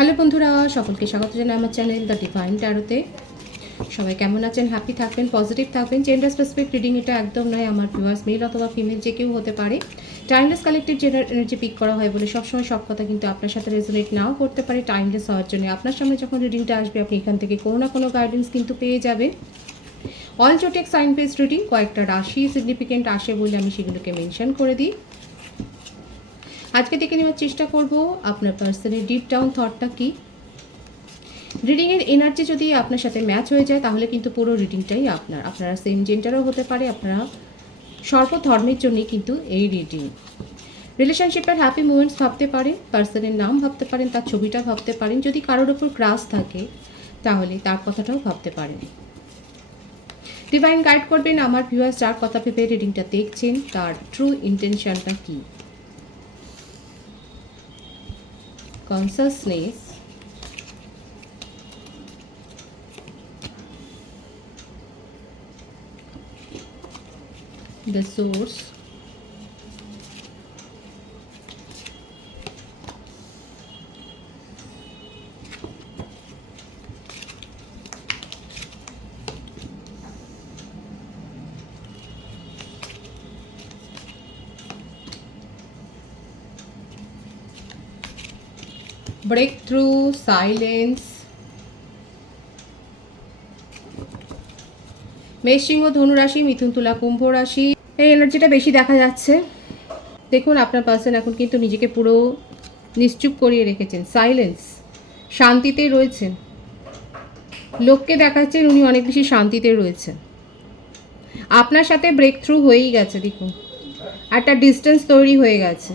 Hello বন্ধুরা, সকলকে স্বাগত জানাই আমার চ্যানেল দ্য ডিভাইন ট্যারোতে। সবাই কেমন আছেন? হ্যাপি থাকবেন, পজিটিভ থাকবেন। জেন্ডার স্পেসিফিক রিডিং এটা একদম নয়। আমার ভিউয়ার্স মেল অথবা ফিমেল যে কেউ হতে পারে। Timeless collective gender energy pick করা হয় বলে সবসময় সব কথা কিন্তু আপনার সাথে রেজোনেট নাও করতে পারে। টাইমলেস হওয়ার জন্য আপনার সামনে যখন রিডিংটা আসবে আপনি এখান থেকে কোনো না কোনো গাইডেন্স কিন্তু পেয়ে যাবেন। অল জোটেক সাইন বেসড রিডিং, কয়েকটা রাশি সিগনিফিকেন্ট আসে বলে আমি সেগুলোকে মেনশন করে দিই। আজকে দেখে নেওয়ার চেষ্টা করব আপনার পার্সনের ডিপ ডাউন থটটা কী। রিডিংয়ের এনার্জি যদি আপনার সাথে ম্যাচ হয়ে যায় তাহলে কিন্তু পুরো রিডিংটাই আপনারা সেম জেন্ডারও হতে পারে, আপনারা সর্বধর্মের জন্যই কিন্তু এই রিডিং। রিলেশনশিপের হ্যাপি মুমেন্টস ভাবতে পারেন, পার্সনের নাম ভাবতে পারেন, তার ছবিটা ভাবতে পারেন। যদি কারোর ওপর ক্রাশ থাকে তাহলে তার কথাটাও ভাবতে পারেন। ডিভাইন গাইড করবেন আমার ভিউয়ার্স যার কথা ভেবে রিডিংটা দেখছেন তার ট্রু ইন্টেনশনটা কী। Consciousness, the source, breakthrough, silence, মেষ, সিংহ, ধনু রাশি, মিথুন, তুলা, কুম্ভ রাশি। এই এনার্জিটা বেশি দেখা যাচ্ছে। দেখুন আপনার পার্সন এখন কিন্তু নিজেকে পুরো নিশ্চুপ করিয়ে রেখেছেন। সাইলেন্স, শান্তিতে রয়েছেন। লোককে দেখাচ্ছেন উনি অনেক বেশি শান্তিতে রয়েছেন। আপনার সাথে ব্রেক থ্রু হয়েই গেছে। দেখুন একটা ডিস্টেন্স তৈরি হয়ে গেছে,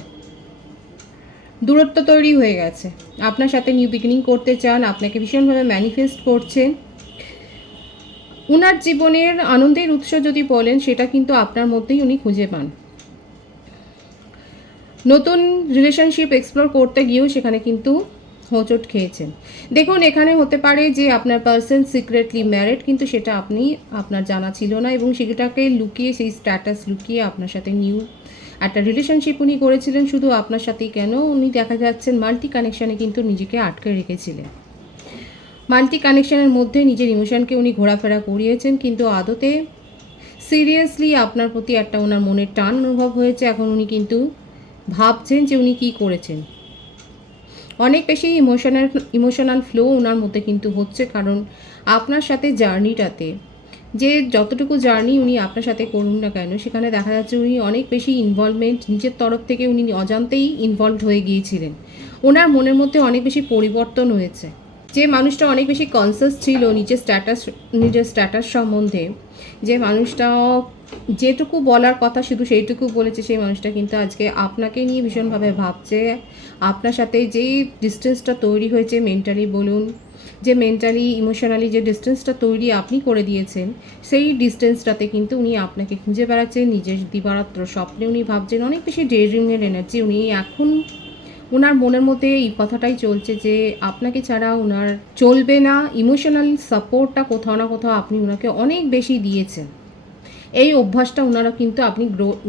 দূরত্ব তৈরি হয়ে গেছে। আপনার সাথে নিউ বিগিনিং করতে চান, আপনাকে ভীষণভাবে ম্যানিফেস্ট করছেন। উনার জীবনের আনন্দের উৎস যদি বলেন সেটা কিন্তু আপনার মধ্যেই উনি খুঁজে পান। নতুন রিলেশনশিপ এক্সপ্লোর করতে গিয়েও সেখানে কিন্তু হোঁচট খেয়েছেন। দেখুন এখানে হতে পারে যে আপনার পার্সন সিক্রেটলি ম্যারিড, কিন্তু সেটা আপনার জানা ছিল না এবং সেটাকে লুকিয়ে, সেই স্ট্যাটাস লুকিয়ে আপনার সাথে নিউ একটা রিলেশনশিপ উনি করেছিলেন। শুধু আপনার সাথেই কেন, উনি দেখা যাচ্ছেন মাল্টি কানেকশানে কিন্তু নিজেকে আটকে রেখেছিলেন। মাল্টি কানেকশানের মধ্যে নিজের ইমোশনকে উনি ঘোরাফেরা করিয়েছেন, কিন্তু আদতে সিরিয়াসলি আপনার প্রতি একটা ওনার মনের টান অনুভব হয়েছে। এখন উনি কিন্তু ভাবছেন যে উনি কী করেছেন। অনেক বেশি ইমোশনাল ফ্লো ওনার মধ্যে কিন্তু হচ্ছে, কারণ আপনার সাথে জার্নিটাতে যে যতটুকু জার্নি উনি আপনার সাথে করুন না কেন সেখানে দেখা যাচ্ছে উনি অনেক বেশি ইনভলভমেন্ট নিজের তরফ থেকে উনি অজান্তেই ইনভলভড হয়ে গিয়েছিলেন। ওনার মনের মধ্যে অনেক বেশি পরিবর্তন হয়েছে। যে মানুষটা অনেক বেশি কনসিয়াস ছিল নিজের স্ট্যাটাস সম্বন্ধে, যে মানুষটা যেটুকু বলার কথা শুধু সেইটুকু বলেছে, সেই মানুষটা কিন্তু আজকে আপনাকে নিয়ে ভীষণভাবে ভাবছে। আপনার সাথে যেই ডিস্টেন্সটা তৈরি হয়েছে, মেন্টালি বলুন, যে মেন্টালি ইমোশনালি যে ডিস্টেন্সটা তৈরি আপনি করে দিয়েছেন, সেই ডিস্টেন্সটাতে কিন্তু উনি আপনাকে খুঁজে বেড়াচ্ছেন। নিজের দিবারাত্র স্বপ্নে উনি ভাবছেন। অনেক বেশি ডে ড্রিমের এনার্জি। উনি এখন ওনার মনের মধ্যে এই কথাটাই চলছে যে আপনাকে ছাড়া ওনার চলবে না। ইমোশনাল সাপোর্টটা কোথাও না কোথাও আপনি ওনাকে অনেক বেশি দিয়েছেন। এই অভ্যাসটা ওনারা কিন্তু আপনি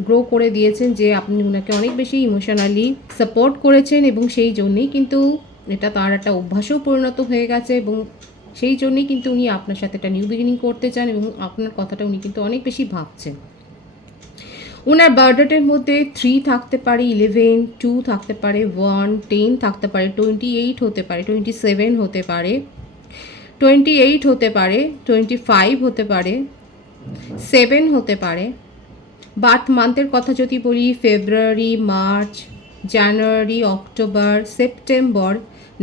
গ্রো করে দিয়েছেন, যে আপনি ওনাকে অনেক বেশি ইমোশনালি সাপোর্ট করেছেন এবং সেই জন্যেই কিন্তু এটা তার একটা অভ্যাসেও পরিণত হয়ে গেছে এবং সেই জন্যেই কিন্তু উনি আপনার সাথে একটা নিউ বিগিনিং করতে চান এবং আপনার কথাটা উনি কিন্তু অনেক বেশি ভাবছেন। ওনার বার্থডেটের মধ্যে 3 থাকতে পারে, 11, 2 থাকতে পারে, 1, 10 থাকতে পারে, 28 হতে পারে, 27 হতে পারে, 28 হতে পারে, 25 হতে পারে, 7 হতে পারে। বার্থ মান্থের কথা যদি বলি, February, March, January, October, September,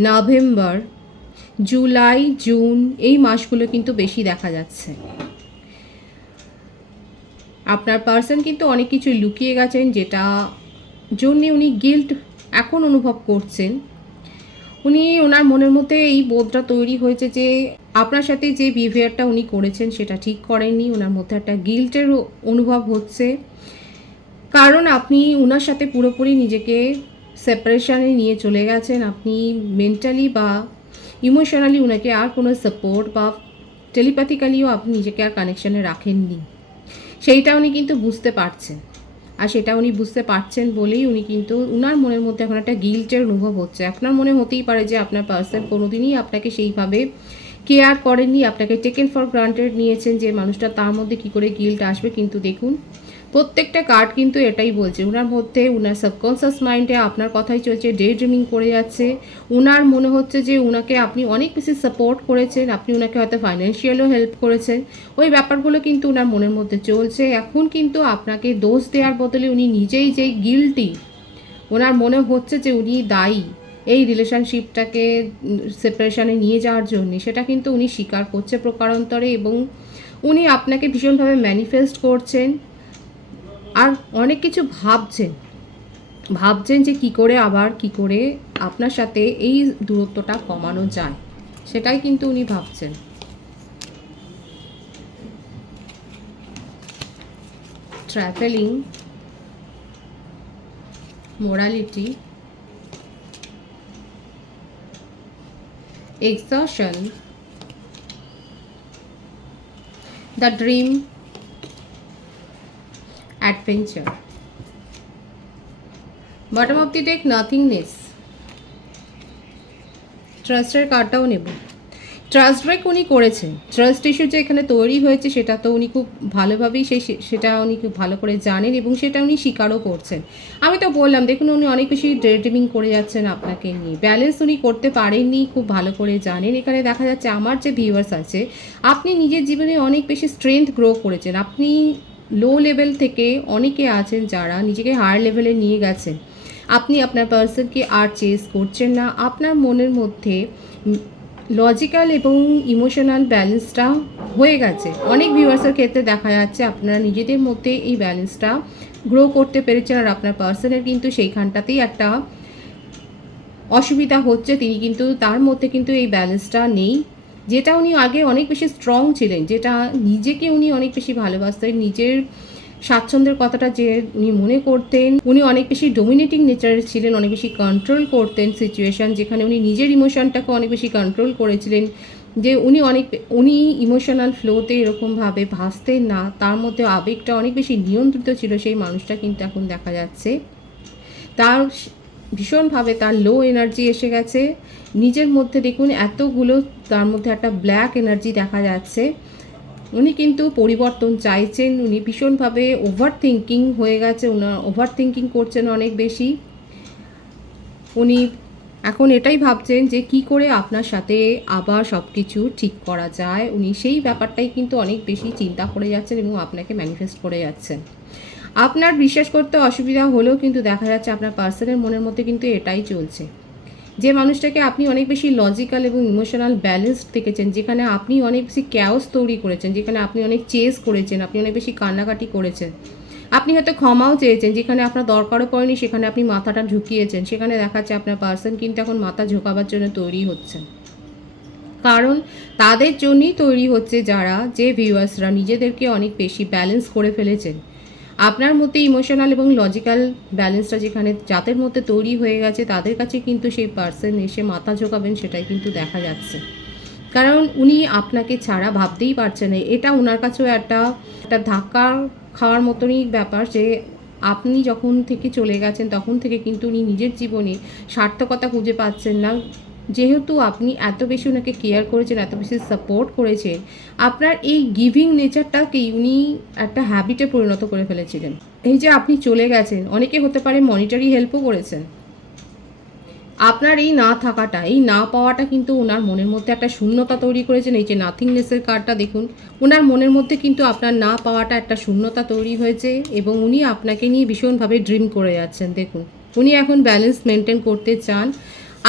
November, July, June, এই মাসগুলো কিন্তু বেশি দেখা যাচ্ছে। আপনার পার্সন কিন্তু অনেক কিছু লুকিয়ে গেছেন, যেটা জন্যে উনি গিল্ট এখন অনুভব করছেন। উনি ওনার মনের মধ্যে এই বোধটা তৈরি হয়েছে যে আপনার সাথে যে বিহেভিয়ারটা উনি করেছেন সেটা ঠিক করেননি। ওনার মধ্যে একটা গিল্টের অনুভব হচ্ছে, কারণ আপনি ওনার সাথে পুরোপুরি নিজেকে সেপারেশানে নিয়ে চলে গেছেন। আপনি মেন্টালি বা ইমোশনালি ওনাকে আর কোনো সাপোর্ট বা টেলিপ্যাথিক্যালিও আপনি নিজেকে আর কানেকশানে রাখেননি। সেইটা উনি কিন্তু বুঝতে পারছেন। আর সেটা উনি বুঝতে পারছেন বলেই উনি কিন্তু উনার মনের মধ্যে এখন একটা গিল্টের অনুভব হচ্ছে। আপনার মনে হতেই পারে যে আপনার পার্সন কোনোদিনই আপনাকে সেইভাবে কেয়ার করেননি, আপনাকে টেকেন ফর গ্রান্টেড নিয়েছেন যে মানুষটা, তার মধ্যে কী করে গিল্ট আসবে। কিন্তু দেখুন প্রত্যেকটা কার্ড কিন্তু এটাই বলছে, উনার মধ্যে উনার সাবকনসিয়াস মাইন্ডে আপনার কথাই চলছে, ডে ড্রিমিং করে যাচ্ছে। উনার মনে হচ্ছে যে উনাকে আপনি অনেক বেশি সাপোর্ট করেছেন, আপনি উনাকে হয়তো ফাইন্যান্সিয়ালও হেল্প করেছেন, ওই ব্যাপারগুলো কিন্তু উনার মনের মধ্যে চলছে। এখন কিন্তু আপনাকে দোষ দেওয়ার বদলে উনি নিজেই যেই গিল্টি, ওনার মনে হচ্ছে যে উনি দায়ী এই রিলেশনশিপটাকে সেপারেশনে নিয়ে যাওয়ার জন্য, সেটা কিন্তু উনি স্বীকার করছে প্রকারান্তরে। এবং উনি আপনাকে ভীষণভাবে ম্যানিফেস্ট করছেন আর অনেক কিছু ভাবছেন যে কি করে আপনার সাথে এই দূরত্বটা কমানো যায়, সেটাই কিন্তু উনি ভাবছেন। Travelling, morality, exhaustion, the dream, adventure. Bottom of the deck, nothingness. ট্রাস্টের কার্ডটাও নেব। ট্রাস্ট ব্রেক উনি করেছেন, ট্রাস্ট ইস্যু যে এখানে তৈরি হয়েছে সেটা তো উনি খুব ভালোভাবেই সেটা উনি খুব ভালো করে জানেন এবং সেটা উনি স্বীকারও করছেন। আমি তো বললাম দেখুন উনি অনেক বেশি ড্রিমিং করে যাচ্ছেন আপনাকে নিয়ে, ব্যালেন্স উনি করতে পারেননি, খুব ভালো করে জানেন। এখানে দেখা যাচ্ছে আমার যে ভিউয়ার্স আছে, আপনি নিজের জীবনে অনেক বেশি স্ট্রেংথ গ্রো করেছেন। আপনি লো লেভেল থেকে অনেকে আছেন যারা নিজেকে হায়ার লেভেলে নিয়ে গেছেন। আপনি আপনার পার্সনকে আর চেস করছেন না, আপনার মনের মধ্যে লজিক্যাল এবং ইমোশনাল ব্যালেন্সটা হয়ে গেছে। অনেক ভিউয়ার্সের ক্ষেত্রে দেখা যাচ্ছে আপনারা নিজেদের মধ্যে এই ব্যালেন্সটা গ্রো করতে পেরেছেন, আর আপনার পার্সনের কিন্তু সেইখানটাতেই একটা অসুবিধা হচ্ছে, তিনি কিন্তু তার মধ্যে কিন্তু এই ব্যালেন্সটা নেই। যেটা উনি আগে অনেক বেশি স্ট্রং ছিলেন, যেটা নিজেকে উনি অনেক বেশি ভালোবাসতেন, নিজের স্বাচ্ছন্দ্যের কথাটা যে উনি মনে করতেন, উনি অনেক বেশি ডোমিনেটিং নেচারের ছিলেন, অনেক বেশি কন্ট্রোল করতেন সিচুয়েশান, যেখানে উনি নিজের ইমোশনটাকে অনেক বেশি কন্ট্রোল করেছিলেন, যে উনি ইমোশনাল ফ্লোতে এরকমভাবে ভাসতেন না, তার মধ্যে আবেগটা অনেক বেশি নিয়ন্ত্রিত ছিল। সেই মানুষটা কিন্তু এখন দেখা যাচ্ছে তার ভীষণভাবে তার লো এনার্জি এসে গেছে নিজের মধ্যে। দেখুন এতগুলো তার মধ্যে একটা ব্ল্যাক এনার্জি দেখা যাচ্ছে। উনি কিন্তু পরিবর্তন চাইছেন, উনি ভীষণভাবে ওভার থিঙ্কিং হয়ে গেছে, ওভার থিঙ্কিং করছেন অনেক বেশি। উনি এখন এটাই ভাবছেন যে কি করে আপনার সাথে আবার সব কিছু ঠিক করা যায়, উনি সেই ব্যাপারটাই কিন্তু অনেক বেশি চিন্তা করে যাচ্ছেন এবং আপনাকে ম্যানিফেস্ট করে যাচ্ছেন। আপনার বিশ্বাস করতে অসুবিধা হলেও কিন্তু দেখা যাচ্ছে আপনার পার্সনের মনের মধ্যে কিন্তু এটাই চলছে, যে মানুষটাকে আপনি অনেক বেশি লজিক্যাল এবং ইমোশনাল ব্যালেন্সড দেখেছেন, যেখানে আপনি অনেক বেশি ক্যাওস তৈরি করেছেন, যেখানে আপনি অনেক চেস করেছেন, আপনি অনেক বেশি কান্নাকাটি করেছেন, আপনি হয়তো ক্ষমাও চেয়েছেন, যেখানে আপনার দরকারও পড়েনি সেখানে আপনি মাথাটা ঝুঁকিয়েছেন। সেখানে দেখাচ্ছে আপনার পার্সন কিন্তু এখন মাথা ঝোঁকাবার জন্য তৈরি হচ্ছেন, কারণ তাদের জন্যই তৈরি হচ্ছে যারা যে ভিউয়ার্সরা নিজেদেরকে অনেক বেশি ব্যালেন্স করে ফেলেছেন। আপনার মধ্যে ইমোশনাল এবং লজিক্যাল ব্যালেন্সটা যেখানে যাদের মধ্যে তৈরি হয়ে গেছে, তাদের কাছে কিন্তু সেই পার্সন এসে মাথা ঝোঁকাবেন সেটাই কিন্তু দেখা যাচ্ছে। কারণ উনি আপনাকে ছাড়া ভাবতেই পারছেন না। এটা ওনার কাছেও একটা ধাক্কা খাওয়ার মতনই ব্যাপার, যে আপনি যখন থেকে চলে গেছেন তখন থেকে কিন্তু উনি নিজের জীবনে সার্থকতা খুঁজে পাচ্ছেন না। যেহেতু আপনি এত বেশি ওনাকে কেয়ার করেছেন, এত বেশি সাপোর্ট করেছেন, আপনার এই গিভিং নেচারটাকেই উনি একটা হ্যাবিটে পরিণত করে ফেলেছিলেন। এই যে আপনি চলে গেছেন, অনেকে হতে পারে মনিটারি হেল্পও করেছেন। আপনার এই না থাকাটা, এই না পাওয়াটা কিন্তু ওনার মনের মধ্যে একটা শূন্যতা তৈরি করেছেন। এই যে নাথিংনেসের কার্ডটা দেখুন, ওনার মনের মধ্যে কিন্তু আপনার না পাওয়াটা একটা শূন্যতা তৈরি হয়েছে এবং উনি আপনাকে নিয়ে ভীষণভাবে ড্রিম করে যাচ্ছেন। দেখুন উনি এখন ব্যালেন্স মেনটেন করতে চান।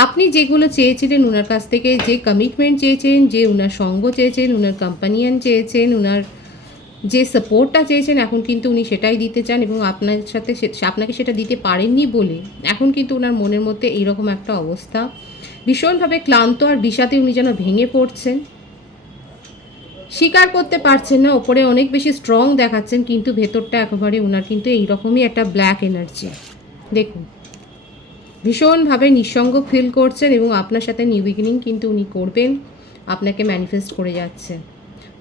আপনি যেগুলো চেয়েছিলেন ওনার কাছ থেকে, যে কমিটমেন্ট চেয়েছেন, যে ওনার সঙ্গ চেয়েছেন, ওনার কম্পানিয়ান চেয়েছেন, ওনার যে সাপোর্টটা চেয়েছেন, এখন কিন্তু উনি সেটাই দিতে চান এবং আপনাকে সেটা দিতে পারেননি বলে এখন কিন্তু ওনার মনের মধ্যে এইরকম একটা অবস্থা, ভীষণভাবে ক্লান্ত আর বিষাদে উনি যেন ভেঙে পড়ছেন, স্বীকার করতে পারছেন না। ওপরে অনেক বেশি স্ট্রং দেখাচ্ছেন কিন্তু ভেতরটা একেবারে ওনার কিন্তু এইরকমই একটা ব্ল্যাক এনার্জি। দেখুন ভীষণভাবে নিঃসঙ্গ ফিল করছেন এবং আপনার সাথে নিউ বিগিনিং কিন্তু উনি করবেন, আপনাকে ম্যানিফেস্ট করে যাচ্ছেন।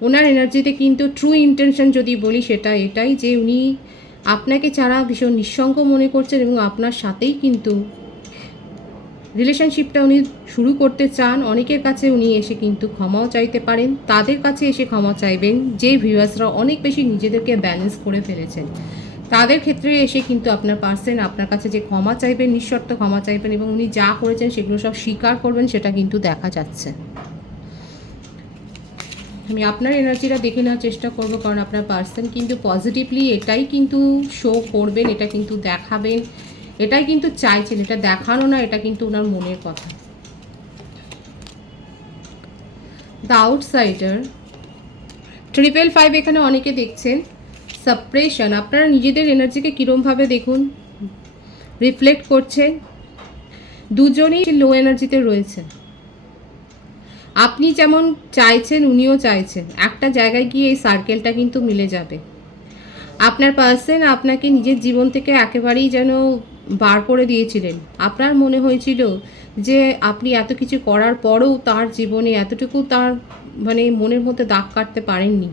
ওনার এনার্জিতে কিন্তু ট্রু ইন্টেনশন যদি বলি সেটা এটাই, যে উনি আপনাকে ছাড়া ভীষণ নিঃসঙ্গ মনে করছেন এবং আপনার সাথেই কিন্তু রিলেশনশিপটা উনি শুরু করতে চান। অনেকের কাছে উনি এসে কিন্তু ক্ষমাও চাইতে পারেন। তাদের কাছে এসে ক্ষমা চাইবেন যে ভিউয়ার্সরা অনেক বেশি নিজেদেরকে ব্যালেন্স করে ফেলেছেন। তাদের ক্ষেত্রে এসে কিন্তু আপনার পার্সন আপনার কাছে যে ক্ষমা চাইবেন, নিঃশর্ত ক্ষমা চাইবেন এবং উনি যা করেছেন সেগুলো সব স্বীকার করবেন, সেটা কিন্তু দেখা যাচ্ছে। আমি আপনার এনার্জিটা দেখে নেওয়ার চেষ্টা করব, কারণ আপনার পার্সন কিন্তু পজিটিভলি এটাই কিন্তু শো করবেন, এটা কিন্তু দেখাবেন, এটাই কিন্তু চাইছেন। এটা দেখানো না, এটা কিন্তু ওনার মনের কথা। দ্য আউটসাইডার, 555 এখানে অনেকে দেখছেন সাপ্রেশন। আপনারা নিজেদের এনার্জিকে কীরমভাবে দেখুন রিফ্লেক্ট করছে। দুজনেই লো এনার্জিতে রয়েছে। আপনি যেমন চাইছেন উনিও চাইছেন, একটা জায়গায় গিয়ে এই সার্কেলটা কিন্তু মিলে যাবে। আপনার পার্সন আপনাকে নিজের জীবন থেকে একেবারেই যেন বার করে দিয়েছিলেন। আপনার মনে হয়েছিল যে আপনি এত কিছু করার পরেও তার জীবনে এতটুকু তার মানে মনের মধ্যে দাগ কাটতে পারেননি।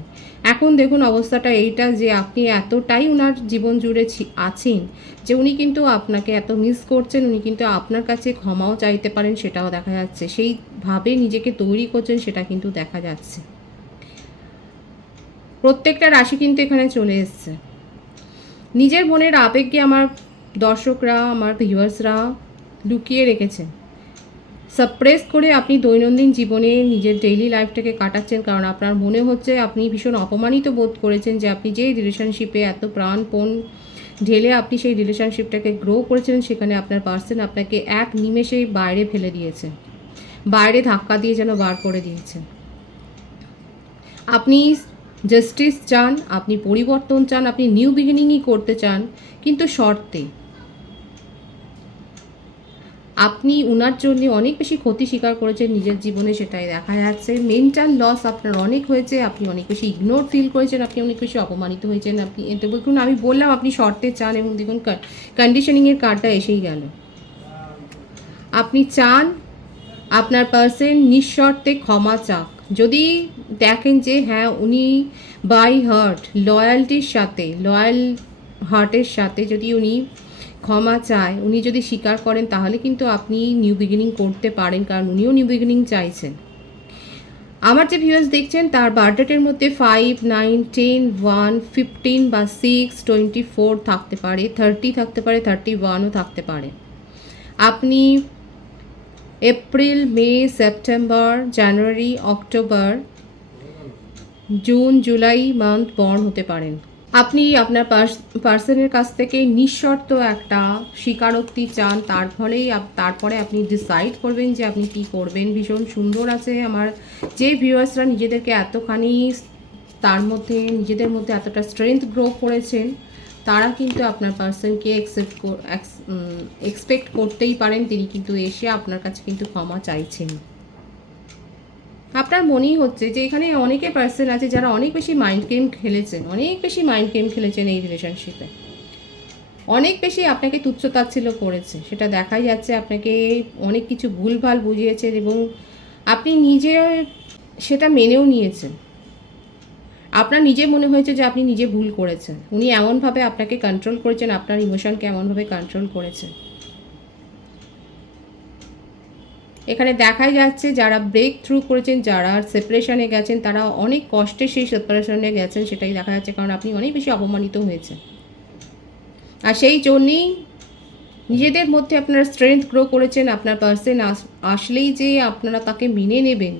এখন দেখুন অবস্থাটা এইটা যে আপনি এতটাই ওনার জীবন জুড়ে আছেন যে উনি কিন্তু আপনাকে এত মিস করছেন, উনি কিন্তু আপনার কাছে ক্ষমাও চাইতে পারেন, সেটাও দেখা যাচ্ছে। সেইভাবে নিজেকে তৈরি করছেন, সেটা কিন্তু দেখা যাচ্ছে। প্রত্যেকটা রাশি কিন্তু এখানে চলে এসছে। নিজের মনের আবেগকে আমার দর্শকরা, আমার ভিউয়ার্সরা লুকিয়ে রেখেছেন, সাপ্রেস করে আপনি দৈনন্দিন জীবনে নিজের ডেইলি লাইফটাকে কাটাচ্ছেন। কারণ আপনার মনে হচ্ছে আপনি ভীষণ অপমানিত বোধ করেছেন যে আপনি যেই রিলেশনশিপে এত প্রাণপণ ঢেলে আপনি সেই রিলেশনশিপটাকে গ্রো করেছিলেন, সেখানে আপনার পার্সন আপনাকে এক নিমেষেই বাইরে ফেলে দিয়েছে, বাইরে ধাক্কা দিয়ে যেন বার করে দিয়েছে। আপনি জাস্টিস চান, আপনি পরিবর্তন চান, আপনি নিউ বিগিনিংই করতে চান, কিন্তু শর্তে। আপনি উনার জন্য অনেক বেশি ক্ষতি স্বীকার করেছেন নিজের জীবনে, সেটাই দেখা যাচ্ছে। মেন্টাল লস আপনার অনেক হয়েছে, আপনি অনেক বেশি ইগনোর ফিল করেছেন, আপনি অনেক বেশি অপমানিত হয়েছেন। আপনি দেখুন, আমি বললাম আপনি শর্তে চান এবং দেখুন কন্ডিশনিংয়ের কার্ডটা এসেই গেল। আপনি চান আপনার পার্সন নিঃশর্তে ক্ষমা চাক। যদি দেখেন যে হ্যাঁ উনি বাই হার্ট লয়ালটির সাথে, লয়াল হার্টের সাথে যদি উনি ক্ষমা চায়, উনি যদি স্বীকার করেন, তাহলে কিন্তু আপনি নিউ বিগিনিং করতে পারেন, কারণ উনিও নিউ বিগিনিং চাইছেন। আমার যে ভিউয়ার্স দেখছেন তার বার্থডেটের মধ্যে 5, 9, 10, 1, 15 বা 6, 24 থাকতে পারে, 30 থাকতে পারে, 31ও থাকতে পারে। আপনি April, May, September, January, October, June, July month born হতে পারেন। আপনি আপনার পার্সনের কাছ থেকে নিঃশর্ত একটা স্বীকারোক্তি চান, তারপরে আপনি ডিসাইড করবেন যে আপনি কি করবেন। ভীষণ সুন্দর আছে আমার যে ভিউয়ার্সরা নিজেদেরকে এতখানি তার মধ্যে নিজেদের মধ্যে এতটা স্ট্রেংথ গ্রো করেছেন, তারা কিন্তু আপনার পার্সনকে এক্সপেক্ট করতেই পারেন তিনি কিন্তু এসে আপনার কাছে কিন্তু ক্ষমা চাইছেন। আপনার মনেই হচ্ছে যে এখানে অনেকে পার্সন আছে যারা অনেক বেশি মাইন্ড গেম খেলেছেন, এই রিলেশনশিপে অনেক বেশি আপনাকে তুচ্ছ-তাচ্ছিল্য করেছে, সেটা দেখাই যাচ্ছে। আপনাকে অনেক কিছু ভুলভাল বুঝিয়েছেন এবং আপনি নিজে সেটা মেনেও নিয়েছেন। আপনার নিজে মনে হয়েছে যে আপনি নিজে ভুল করেছেন। উনি এমনভাবে আপনাকে কন্ট্রোল করেছেন, আপনার ইমোশনকে এমনভাবে কন্ট্রোল করেছেন। এখানে দেখাই যাচ্ছে যারা ব্রেক থ্রু করেছেন, যারা সেপারেশনে গেছেন, তারা অনেক কষ্টে সেই সেপারেশনে গেছেন, সেটাই দেখা যাচ্ছে। কারণ আপনি অনেক বেশি অপমানিত হয়েছেন, আর সেই জন্যেই নিজেদের মধ্যে আপনারা স্ট্রেংথ গ্রো করেছেন। আপনার পার্সন আসলেই যে আপনারা তাকে মেনে নেবেন,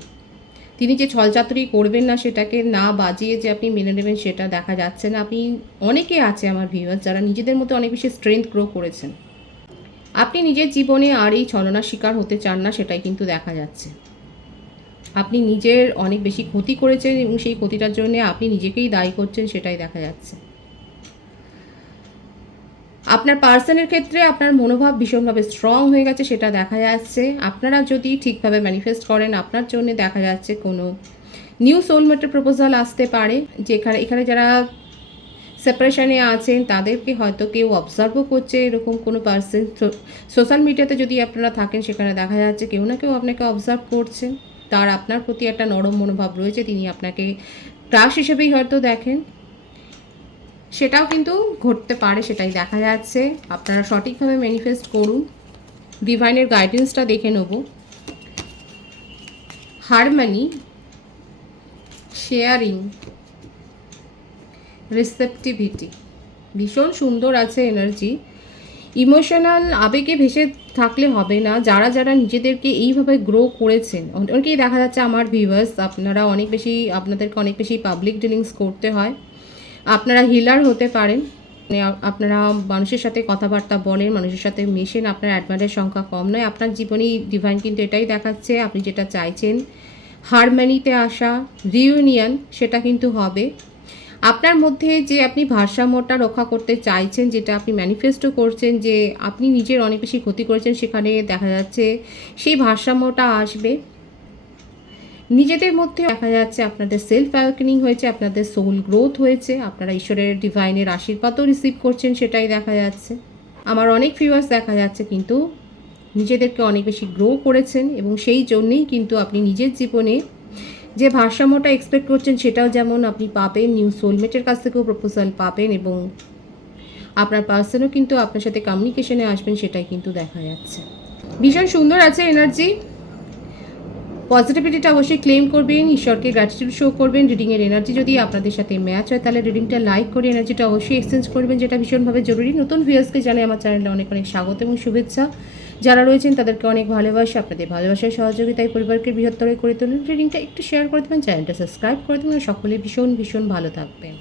তিনি যে ছলচাতুরি করবেন না, সেটাকে না বাজিয়ে যে আপনি মেনে নেবেন, সেটা দেখা যাচ্ছে না। আপনি অনেকে আছে আমার ভিউয়ার্স যারা নিজেদের মধ্যে অনেক বেশি স্ট্রেংথ গ্রো করেছেন। আপনি নিজের জীবনে আর এই ছলনার শিকার হতে চান না, সেটাই কিন্তু দেখা যাচ্ছে। আপনি নিজের অনেক বেশি ক্ষতি করেছেন এবং সেই ক্ষতিটার জন্য আপনি নিজেকেই দায়ী করছেন, সেটাই দেখা যাচ্ছে। আপনার পার্সনের ক্ষেত্রে আপনার মনোভাব ভীষণভাবে স্ট্রং হয়ে গেছে, সেটা দেখা যাচ্ছে। আপনারা যদি ঠিকভাবে ম্যানিফেস্ট করেন, আপনার জন্য দেখা যাচ্ছে কোনো নিউ সোলমেটের প্রপোজাল আসতে পারে। এখানে যারা সেপারেশনে আছেন তাদেরকে হয়তো কেউ অবজার্ভও করছে, এরকম কোনো পার্সন। সোশ্যাল মিডিয়াতে যদি আপনারা থাকেন, সেখানে দেখা যাচ্ছে কেউ না কেউ আপনাকে অবজার্ভ করছেন, তার আপনার প্রতি একটা নরম মনোভাব রয়েছে, তিনি আপনাকে ক্রাশ হিসেবেই হয়তো দেখেন। সেটাও কিন্তু ঘটতে পারে, সেটাই দেখা যাচ্ছে। আপনারা সঠিকভাবে ম্যানিফেস্ট করুন। ডিভাইনের গাইডেন্সটা দেখে নেব। হারমনি, শেয়ারিং, রিসেপটিভিটি, ভীষণ সুন্দর আছে এনার্জি। ইমোশনাল আবেগে ভেসে থাকলে হবে না। যারা যারা নিজেদেরকে এইভাবে গ্রো করেছেন, অনেকেই দেখা যাচ্ছে আমার ভিউয়ার্স, আপনারা আপনাদেরকে অনেক বেশি পাবলিক ডিলিংস করতে হয়। আপনারা হিলার হতে পারেন, মানে আপনারা মানুষের সাথে কথাবার্তা বলেন, মানুষের সাথে মেশেন, আপনার অ্যাডমায়ারের সংখ্যা কম নয়। আপনার জীবনেই ডিভাইন কিন্তু এটাই দেখাচ্ছে, আপনি যেটা চাইছেন হারমনিতে আসা, রিউনিয়ন, সেটা কিন্তু হবে। আপনার মধ্যে যে আপনি ভারসাম্যটা রক্ষা করতে চাইছেন, যেটা আপনি ম্যানিফেস্টও করছেন, যে আপনি নিজের অনেক বেশি ক্ষতি করেছেন, সেখানে দেখা যাচ্ছে সেই ভারসাম্যটা আসবে। নিজেদের মধ্যে দেখা যাচ্ছে আপনাদের সেলফ অ্যাওয়েকেনিং হয়েছে, আপনাদের সোল গ্রোথ হয়েছে, আপনারা ঈশ্বরের ডিভাইনের আশীর্বাদও রিসিভ করছেন, সেটাই দেখা যাচ্ছে। আমার অনেক ভিউয়ার্স দেখা যাচ্ছে কিন্তু নিজেদেরকে অনেক বেশি গ্রো করেছেন, এবং সেই জন্যেই কিন্তু আপনি নিজের জীবনে যে ভারসাম্যটা এক্সপেক্ট করছেন সেটাও যেমন আপনি পাবেন, নিউ সোলমেটের কাছ থেকেও প্রপোজাল পাবেন, এবং আপনার পার্সনও কিন্তু আপনার সাথে কমিউনিকেশনে আসবেন, সেটাই কিন্তু দেখা যাচ্ছে। ভীষণ সুন্দর আছে এনার্জি। পজিটিভিটিটা অবশ্যই ক্লেম করবেন, ঈশ্বরকে গ্র্যাটিটিউড শো করবেন। রিডিংয়ের এনার্জি যদি আপনাদের সাথে ম্যাচ হয় তাহলে রিডিংটা লাইক করে এনার্জিটা অবশ্যই এক্সচেঞ্জ করবেন, যেটা ভীষণভাবে জরুরি। নতুন ভিউয়ার্সকে জানাই আমার চ্যানেলে অনেক অনেক স্বাগত এবং শুভেচ্ছা। যারা রয়েছেন তাদেরকে অনেক ভালোবাসা, আপনাদের ভালোবাসায় সহযোগিতায় পরিবারকে বৃহত্তর করে তুলুন। রিডিংটা একটু শেয়ার করে দেবেন, চ্যানেলটা সাবস্ক্রাইব করে দেবেন। সকলে ভীষণ ভীষণ ভালো থাকবেন।